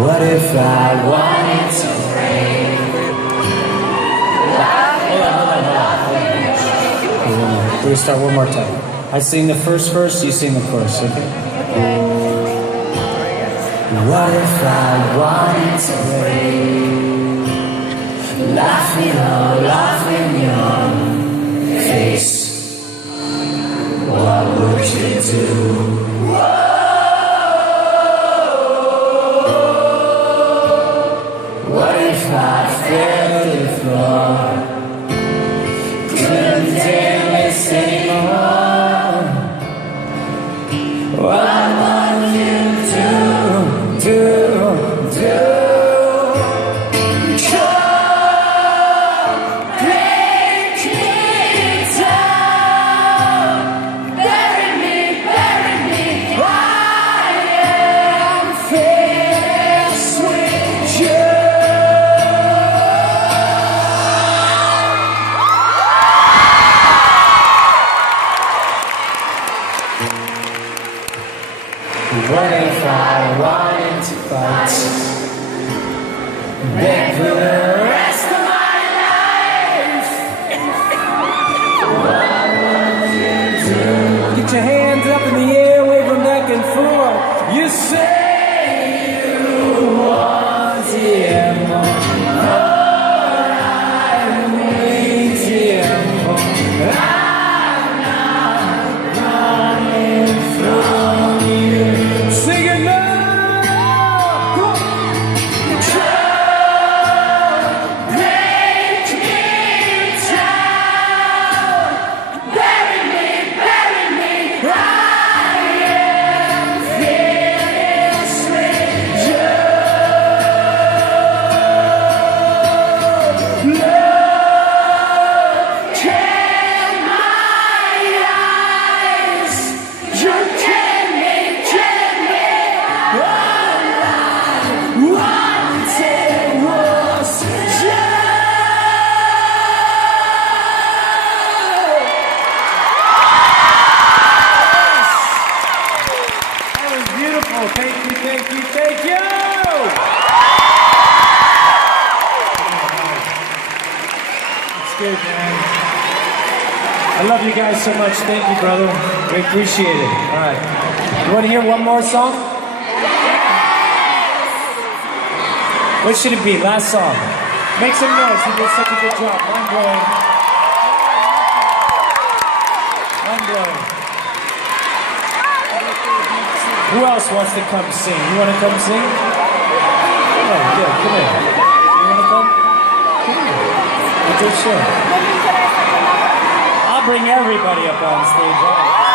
What if I wanted to rain? Hold on. We'll start one more time. I sing the first verse, you sing the chorus, okay? What if I wanted to rain? Laughing, oh, laughing in your face. What would you do? What if I fell to the floor? Couldn't dare miss anymore. What would you do? What if I wanted to fight? Beg for the rest of my life. What would you do? Get your hands up in the air, wave them back and forth. You say you want it more. I need it more. I'm not running from you. Sing it now! Break me down. Bury me, I am finished with you. Look in my eyes. You can make wanted was you. That was beautiful. Thank you, thank you, thank you. It's good, man. I love you guys so much. Thank you, brother. We appreciate it. All right. You want to hear one more song? What should it be? Last song. Make some noise. You did such a good job. Mind blowing. Mind blowing. Who else wants to come sing? You want to come sing? Oh, yeah, come here. You want to come? Come here. It's your show. I'll bring everybody up on stage.